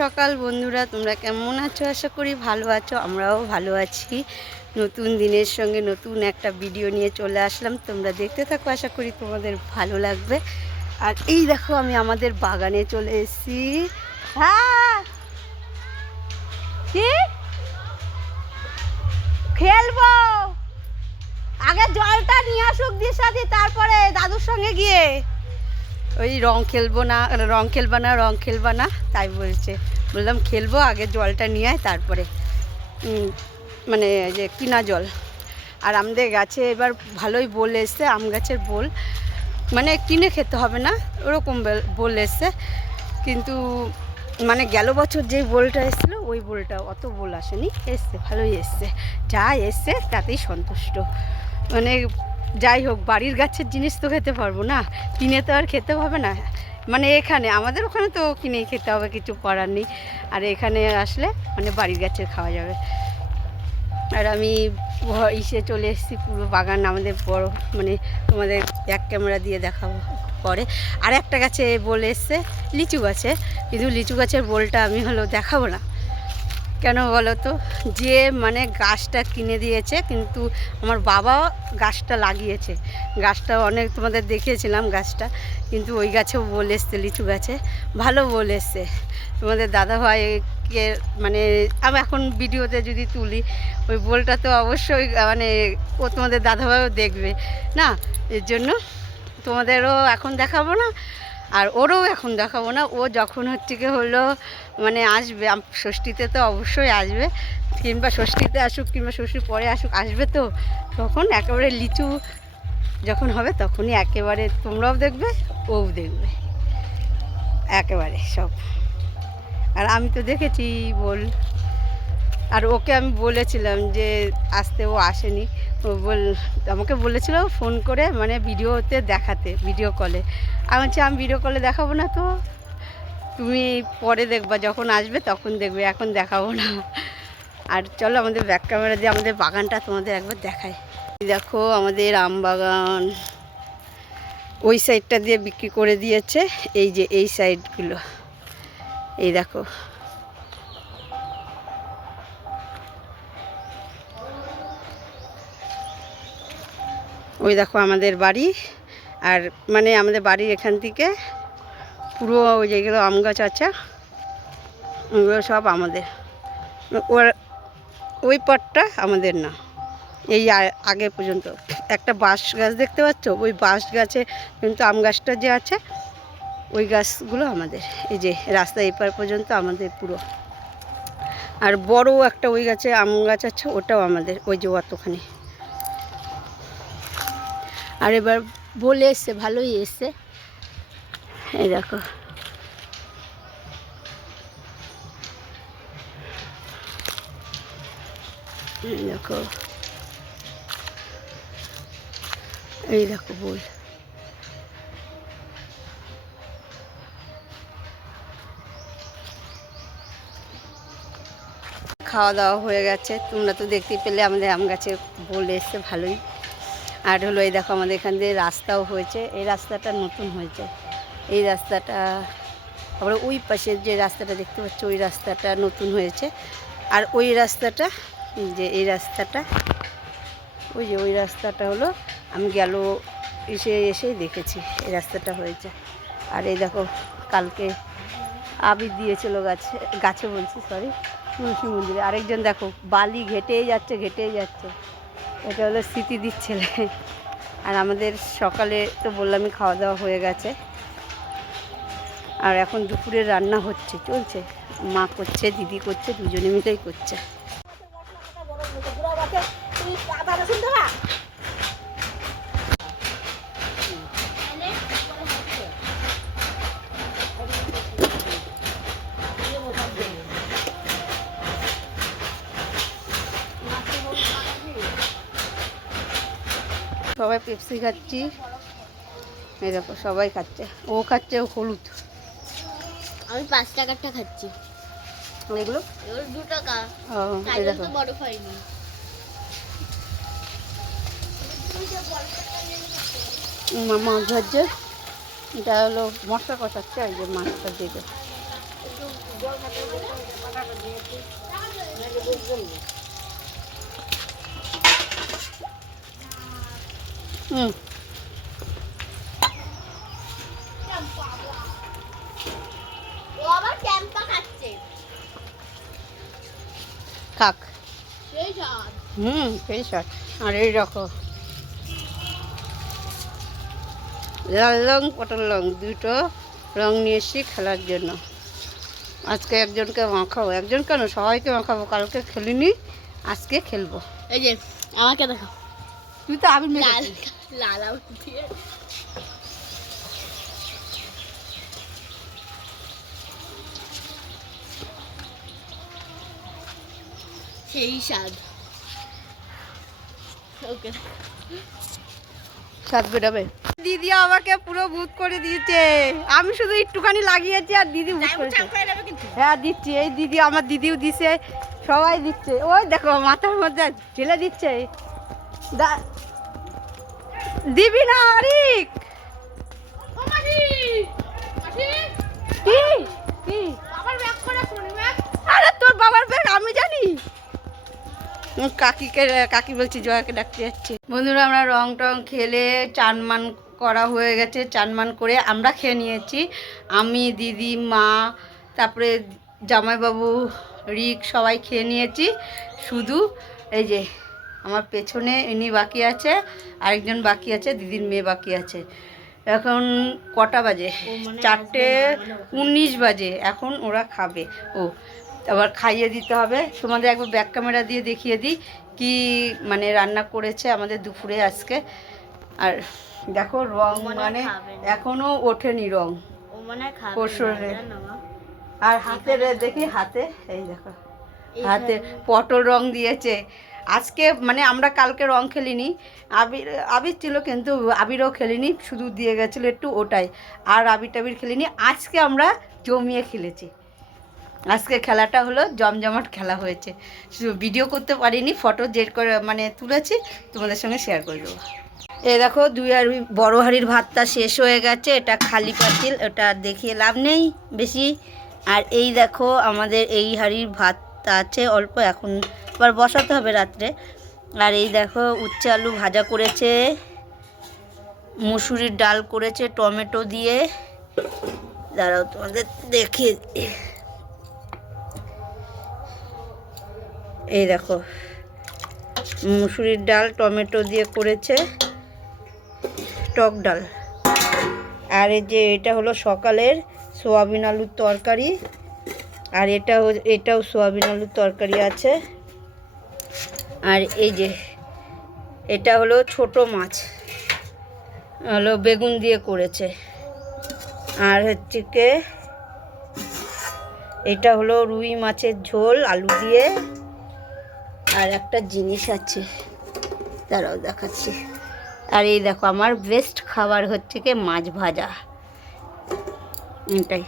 সকাল বন্ধুরা, তোমরা কেমন আছো? আশা করি ভালো আছো। আমরাও ভালো আছি। নতুন দিনের সঙ্গে নতুন একটা ভিডিও নিয়ে চলে আসলাম। তোমরা দেখতে থাকো, আশা করি তোমাদের ভালো লাগবে। আর এই দেখো, আমি আমাদের বাগানে চলে এসেছি। হ্যাঁ, কি খেলবো? আগে জলটা নিয়ে আসুক দিশাদি, তারপরে দাদুর সঙ্গে গিয়ে ওই রং খেলবো না, রং খেলবা না তাই বলছে। বললাম খেলবো, আগে জলটা নিয়ে আয়, তারপরে মানে যে কিনা জল। আর আমাদের গাছে এবার ভালোই বোল এসছে, আম গাছের বোল, মানে কিনে খেতে হবে না, ওরকম বোল এসছে। কিন্তু মানে গেল বছর যেই বোলটা এসেছিলো ওই বোলটা অত বোল আসেনি, এসছে ভালোই এসছে। যা এসছে তাতেই সন্তুষ্ট। মানে যাই হোক, বাড়ির গাছের জিনিস তো খেতে পারবো না, কিনে তো আর খেতে হবে না। মানে এখানে আমাদের ওখানে তো কিনেই খেতে হবে, কিছু করার নেই। আর এখানে আসলে মানে বাড়ির গাছের খাওয়া যাবে। আর আমি ইসে চলে এসেছি, পুরো বাগান আমাদের বড়, মানে তোমাদের ব্যাক ক্যামেরা দিয়ে দেখাবো পরে। আর একটা গাছে বলে এসছে, লিচু গাছে, কিন্তু লিচু গাছের বোলটা আমি দেখাবো না। কেন বলো তো? যে মানে গাছটা কিনে দিয়েছে, কিন্তু আমার বাবা গাছটা লাগিয়েছে। গাছটা অনেক তোমাদের দেখিয়েছিলাম গাছটা, কিন্তু ওই গাছেও বলে এসছে, লিচু গাছে ভালো বলে এসছে। তোমাদের দাদাভাইকে মানে আমি এখন ভিডিওতে যদি তুলি ওই বোলটা, তো অবশ্যই মানে ও তোমাদের দাদাভাইও দেখবে না, এর জন্য তোমাদেরও এখন দেখাবো না, আর ওরও এখন দেখাবো না। ও যখন মানে আসবে ষষ্ঠীতে, তো অবশ্যই আসবে, কিংবা ষষ্ঠীতে আসুক কিংবা ষষ্ঠীর পরে আসুক, আসবে তো তখন একেবারে লিচু যখন হবে তখনই একেবারে তোমরাও দেখবে, ওও দেখবে, একেবারে সব। আর আমি তো দেখেছি বল। আর ওকে আমি বলেছিলাম যে আসতে, ও আসেনি। ও আমাকে বলেছিল ফোন করে, মানে ভিডিওতে দেখাতে, ভিডিও কলে। আমি বলছি আমি ভিডিও কলে দেখাবো না, তো তুমি পরে দেখবা, যখন আসবে তখন দেখবে, এখন দেখাবো না। আর চলো আমাদের ব্যাক ক্যামেরা দিয়ে আমাদের বাগানটা তোমাদের একবার দেখাই। দেখো আমাদের আম বাগান, ওই সাইডটা দিয়ে বিক্রি করে দিয়েছে, এই যে এই সাইডগুলো, এই দেখো। ওই দেখো আমাদের বাড়ি। আর মানে আমাদের বাড়ির এখান থেকে পুরো ওই যেগুলো আম গাছ আছে ওগুলো সব আমাদের। ওই পাটটা আমাদের না, এই আগে পর্যন্ত একটা বাঁশ গাছ দেখতে পাচ্ছ, ওই বাঁশ গাছে কিন্তু আম গাছটা যে আছে ওই গাছগুলো আমাদের। এই যে রাস্তা এপার পর্যন্ত আমাদের পুরো। আর বড় একটা ওই গাছে আম গাছ আছে, ওটাও আমাদের, ওই যে অতখানি। আর এবার বলে এসছে, ভালোই এসছে, এই দেখো। দেখো, এই দেখো বল। খাওয়া দাওয়া হয়ে গেছে, তোমরা তো দেখতেই পেলে আমাদের আম গাছে বলে এসছে ভালোই। আর এই দেখো আমাদের এখান দিয়ে রাস্তাও হয়েছে, এই রাস্তাটা নতুন হয়েছে, এই রাস্তাটা। আবার ওই পাশের যে রাস্তাটা দেখতে পাচ্ছ ওই রাস্তাটা নতুন হয়েছে। আর ওই রাস্তাটা, যে এই রাস্তাটা, ওই যে ওই রাস্তাটা আমি এসেই দেখেছি এই রাস্তাটা হয়েছে। আর এই দেখো কালকে আবির দিয়েছিল গাছে বলছি, সরি, তুলসী মন্দিরে। আরেকজন দেখো বালি ঘেটেই যাচ্ছে। এটা স্মৃতি দিচ্ছিলে। আর আমাদের সকালে তো বললামই খাওয়া দাওয়া হয়ে গেছে। আর এখন দুপুরে রান্না চলছে, মা করছে, দিদি করছে, দুজনে মিলেই করছে। সবাই পেপসি খাচ্ছি, এই দেখো সবাই খাচ্ছে, ও খাচ্ছে হলুদ, আমি 5 টাকারটা খাচ্ছি। এগুলো 2 টাকা। এই দেখো বড় হয়নি। মাছ ভাজছে, এটা মশলা কষাচ্ছে, এই যে মাছটা দিকে হুম ও আবার ক্যাম্পা খাচ্ছে। খাক। সেই স্বাদ। সেই শট। আর এই দেখো লাল রং পটল রং দুটো রং নিয়ে এসেছি খেলার জন্য। আজকে একজনকে মাখাবো, একজন কেন সবাইকে মাখাবো, কালকে খেলিনি আজকে খেলবো। এই যে আমাকে দেখো, তুই তো আবির লাল মেখেছিস। লাল আউট দিয়ে সেই স্বাদ। ওকে স্বাদ বেরোবে। দিদি আমাকে পুরো ভূত করে দিয়েছে, আমি শুধু একটুখানি লাগিয়েছি আর দিদি ভূত করেছে। হ্যাঁ দিচ্ছি, এই দিদি আমার দিদিও দিছে, সবাই দিচ্ছে। ওই দেখো মাথার মধ্যে ঢেলে দিচ্ছে। দিবি না আরিক? কি কি আরে তোর বাবার ব্যাগ আমি জানি। কাকি বলছি জয়াকে ডাকতে যাচ্ছি। বন্ধুরা আমরা রং টং খেলে চানমান করা হয়ে গেছে, চানমান করে আমরা খেয়ে নিয়েছি। আমি দিদি মা তারপরে জামাইবাবু রিক সবাই খেয়ে নিয়েছি। শুধু এই যে আমার পেছনে ইনি বাকি আছে, আরেকজন বাকি আছে, দিদির মেয়ে বাকি আছে। এখন কটা বাজে? 4:19 বাজে। এখন ওরা খাবে। ও আবার খাইয়ে দিতে হবে। তোমাদের একবার ব্যাক ক্যামেরা দিয়ে দেখিয়ে দিই কি মানে রান্না করেছে আমাদের দুপুরে আজকে। আর দেখো রং মানে এখনো ওঠেনি রং কোষরে। আর হাতে দেখি হাতে, এই দেখো হাতে পটল রং দিয়েছে আজকে। মানে আমরা কালকে রং খেলিনি, আবির ছিল কিন্তু আবিরও খেলিনি, শুধু দিয়ে গেছিলো একটু ওটাই। আর আবির টাবির খেলিনি, আজকে আমরা জমিয়ে খেলেছি। আজকে খেলাটা হলো জমজমাট খেলা হয়েছে। শুধু ভিডিও করতে পারিনি, ফটো জেড করে মানে তুলেছি, তোমাদের সঙ্গে শেয়ার করে দেবো। এই দেখো বড় হাঁড়ির ভাতটা শেষ হয়ে গেছে, এটা খালি পাতিল, ওটা দেখিয়ে লাভ নেই বেশি। আর এই দেখো আমাদের এই হাঁড়ির ভাতটা আছে অল্প, এখন আবার বসাতে হবে রাত্রে। আর এই দেখো উচ্ছে আলু ভাজা করেছে, মুসুরির ডাল করেছে টমেটো দিয়ে। দাঁড়াও তোমাদের দেখিয়ে, এই দেখো মুসুরির ডাল টমেটো দিয়ে করেছে, টক ডাল। আর এই যে এটা হলো সকালের সোয়াবিন আলুর তরকারি। আর এটাও সোয়াবিন আলুর তরকারি আছে। আর এই যে এটা হলো ছোট মাছ, হলো বেগুন দিয়ে করেছে। আর হচ্ছে কি এটা হলো রুই মাছের ঝোল আলু দিয়ে। আর একটা জিনিস আছে, তারাও দেখাচ্ছি। আর এই দেখো আমার বেস্ট খাবার হচ্ছে কি মাছ ভাজা, এটাই।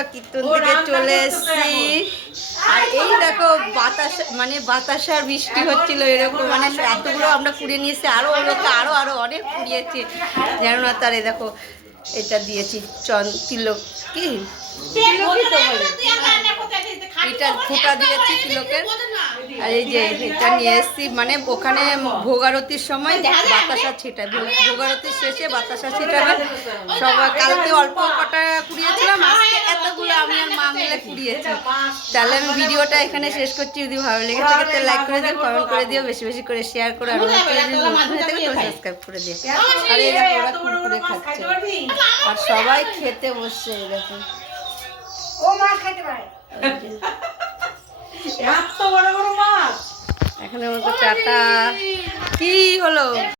আমরা কীর্তন থেকে চলে এসেছি। আর এই দেখো বাতাস, মানে বাতাসার বৃষ্টি হচ্ছিল এরকম, মানে এতগুলো আমরা কুড়িয়ে নিয়েছি, আরও লোকে আরও আরও অনেক কুড়িয়েছি যেন না। তার এই দেখো এটা দিয়েছি তিলক, কি তিলকই তো বলে, এটা ফোঁটা দিয়েছি তিলকের। আর এই যে এটা নিয়ে এসেছি, মানে ওখানে ভোগারতির সময় বাতাসা ছিটাবে, ভোগারতির শেষে বাতাসা ছিটাবে সবাই। কালকে অল্প কটা কুড়িয়েছিলাম, আজকে এতগুলো আমি আর মা মিলে কুড়িয়েছি। তাহলে আমি ভিডিওটা এখানে শেষ করছি। যদি ভালো লেগে থাকে তো লাইক করে দিও, কমেন্ট করে দিও, বেশি বেশি করে শেয়ার করে, আর আমার চ্যানেল নতুন হয়ে থাকে তো সাবস্ক্রাইব করে দিও। আর এই দেখো ওরা কুরকুরে খাচ্ছে আর সবাই খেতে বসছে। এই দেখো ও মাছ খাইতে পারে, এত বড় বড় মাছ। এখানে মতো টাটা কি হলো।